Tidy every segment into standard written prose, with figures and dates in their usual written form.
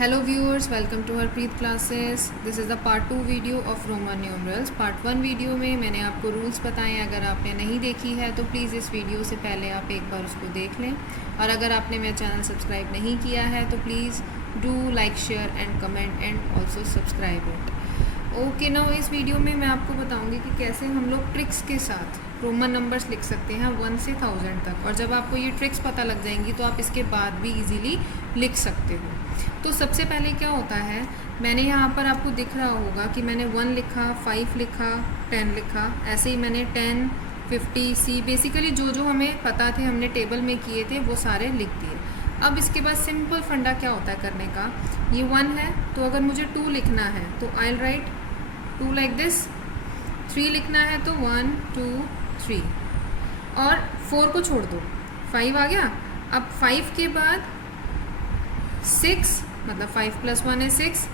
Hello viewers, welcome to Harpreet classes. This is the part 2 video of Roman numerals. Part 1 video में मैंने आपको rules बताए। अगर आपने नहीं देखी है तो प्लीज़ इस वीडियो से पहले आप एक बार उसको देख लें, और अगर आपने मेरा चैनल सब्सक्राइब नहीं किया है तो please do like, share and comment and also subscribe it. Okay, now इस वीडियो में मैं आपको बताऊंगी कि कैसे हम लोग ट्रिक्स के साथ रोमन नंबर्स लिख सकते हैं 1 से 1000 तक। और जब आपको ये ट्रिक्स पता लग जाएंगी तो आप इसके बाद भी इजीली लिख सकते हो। तो सबसे पहले क्या होता है, मैंने यहाँ पर आपको दिख रहा होगा कि मैंने 1 लिखा, 5 लिखा, 10 लिखा। ऐसे ही मैंने 10, 50, C बेसिकली जो जो हमें पता थे, हमने टेबल में किए थे, वो सारे लिख दिए। अब इसके बाद सिंपल फंडा क्या होता है करने का, ये 1 है तो अगर मुझे 2 लिखना है तो I will write 2 like this. 3 लिखना है तो 1, 2, 3, और 4 को छोड़ दो, 5 आ गया। अब 5 के बाद 6, मतलब 5 + 1 है 6।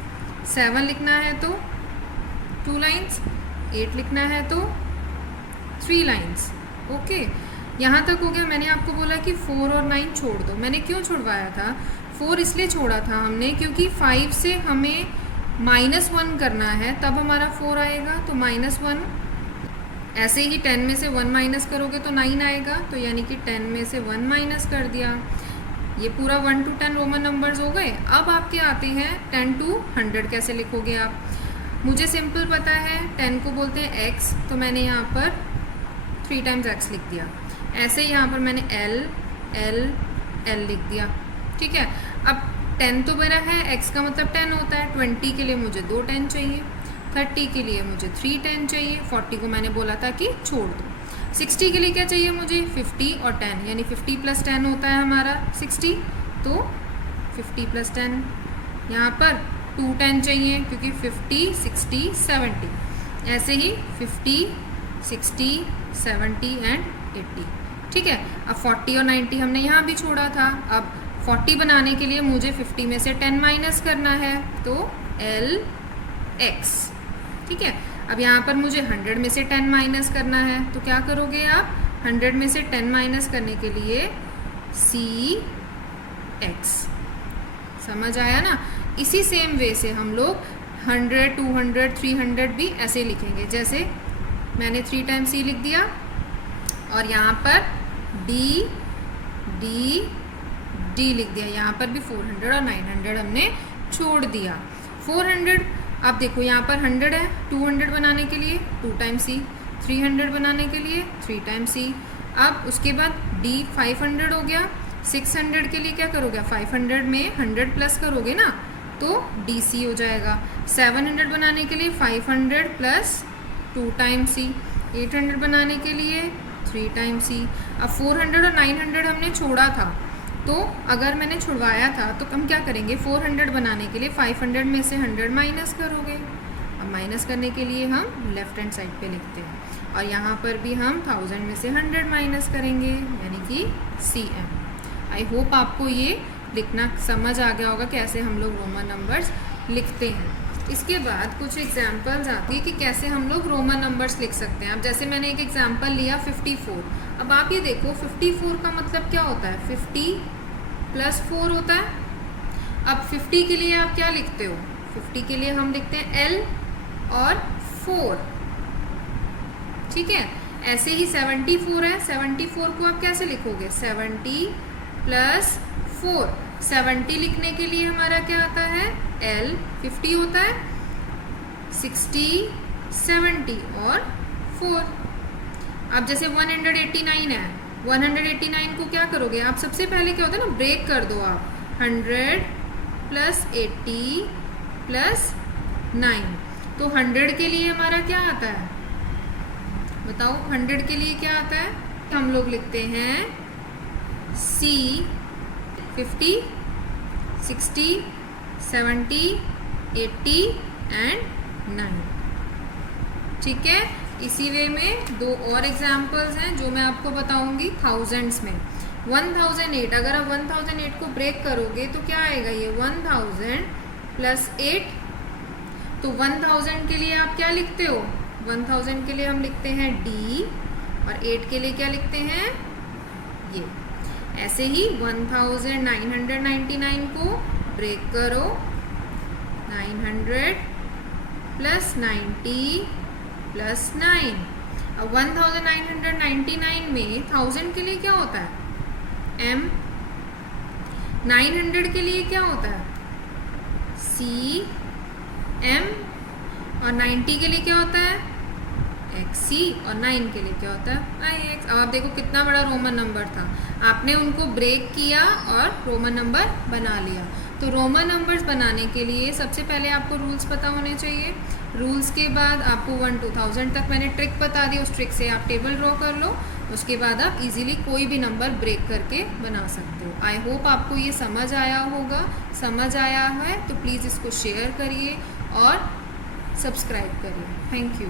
7 लिखना है तो 2 लाइन्स। 8 लिखना है तो 3 लाइन्स। ओके, यहाँ तक हो गया। मैंने आपको बोला कि 4 और 9 छोड़ दो। मैंने क्यों छुड़वाया था, 4 इसलिए छोड़ा था हमने क्योंकि 5 से हमें -1 करना है, तब हमारा 4 आएगा। तो -1, ऐसे ही 10 में से 1 माइनस करोगे तो 9 आएगा, तो यानी कि 10 में से 1 माइनस कर दिया। ये पूरा 1 to 10 रोमन नंबर्स हो गए। अब आपके आते हैं 10 to 100। कैसे लिखोगे आप, मुझे सिंपल पता है 10 को बोलते हैं x, तो मैंने यहाँ पर 3 टाइम्स x लिख दिया। ऐसे ही यहाँ पर मैंने l, l, l लिख दिया। ठीक है, अब 10 तो मेरा है, x का मतलब 10 होता है। 20 के लिए मुझे 2 10 चाहिए, 30 के लिए मुझे 3 10 चाहिए, 40 को मैंने बोला था कि छोड़ दो। 60 के लिए क्या चाहिए मुझे, 50 और 10, यानी 50 + 10 होता है हमारा 60। तो 50 + 10, यहाँ पर 2 10 चाहिए क्योंकि 50, 60, 70। ऐसे ही 50, 60, 70 एंड 80। ठीक है, अब 40 और 90 हमने यहाँ भी छोड़ा था। अब 40 बनाने के लिए मुझे 50 में से 10 माइनस करना है, तो l x। ठीक है, अब यहाँ पर मुझे 100 में से 10 माइनस करना है, तो क्या करोगे आप, 100 में से 10 माइनस करने के लिए c x। समझ आया ना। इसी सेम वे से हम लोग 100, 200, 300 भी ऐसे लिखेंगे। जैसे मैंने 3 टाइम्स c लिख दिया, और यहाँ पर d, d, d लिख दिया। यहाँ पर भी 400 और 900 हमने छोड़ दिया। 400, अब देखो यहाँ पर 100 है, 200 बनाने के लिए 2 टाइम्स c, 300 बनाने के लिए 3 टाइम्स c। अब उसके बाद d 500 हो गया। 600 के लिए क्या करोगे, 500 में 100 प्लस करोगे ना, तो dc हो जाएगा। 700 बनाने के लिए 500 + 2 टाइम्स c। 800 बनाने के लिए 3 टाइम्स c। अब 400 और 900 हमने छोड़ा था, तो अगर मैंने छुड़वाया था तो हम क्या करेंगे, 400 बनाने के लिए 500 में से 100 माइनस करोगे। अब माइनस करने के लिए हम लेफ्ट हैंड साइड पे लिखते हैं, और यहाँ पर भी हम 1000 में से 100 माइनस करेंगे, यानी कि cm। आई होप आपको ये लिखना समझ आ गया होगा कैसे हम लोग रोमन नंबर्स लिखते हैं। इसके बाद कुछ एग्जाम्पल्स आती है कि कैसे हम लोग रोमन नंबर्स लिख सकते हैं। अब जैसे मैंने एक एग्जाम्पल लिया 54। अब आप ये देखो 54 का मतलब क्या होता है, 50 + 4 होता है। अब 50 के लिए आप क्या लिखते हो, 50 के लिए हम लिखते हैं l और 4। ठीक है, ऐसे ही 74 है, 74 को आप कैसे लिखोगे, 70 + 4। 70 लिखने के लिए हमारा क्या आता है, l, 50 होता है, 60, 70 और 4। अब जैसे 189 है, 189 को क्या करोगे आप, सबसे पहले क्या होता है ना, ब्रेक कर दो आप, 100 + 80 + 9। तो 100 के लिए हमारा क्या आता है, बताओ 100 के लिए क्या आता है। हम लोग लिखते हैं c 50, 60, 70, 80 एंड 9। ठीक है, इसी वे में 2 और एग्जाम्पल्स हैं जो मैं आपको बताऊंगी थाउजेंड्स में। 1008, अगर आप 1008 को ब्रेक करोगे तो क्या आएगा, ये 1000 + 8। तो 1000 के लिए आप क्या लिखते हो, 1000 के लिए हम लिखते हैं d, और 8 के लिए क्या लिखते हैं, ये। ऐसे ही 1999 को ब्रेक करो 900 प्लस 90 प्लस 9। अब 1999 में 1000 के लिए क्या होता है m, 900 के लिए क्या होता है c m, और 90 के लिए क्या होता है xc, और 9 के लिए क्या होता है ix। अब आप देखो कितना बड़ा रोमन नंबर था, आपने उनको ब्रेक किया और रोमन नंबर बना लिया। तो रोमन नंबर्स बनाने के लिए सबसे पहले आपको रूल्स पता होने चाहिए। रूल्स के बाद आपको 1 to 1000 तक मैंने ट्रिक बता दी, उस ट्रिक से आप टेबल ड्रॉ कर लो। उसके बाद आप इजीली कोई भी नंबर ब्रेक करके बना सकते हो। आई होप आपको ये समझ आया होगा। समझ आया है तो प्लीज़ इसको शेयर करिए और सब्सक्राइब करिए। Thank you.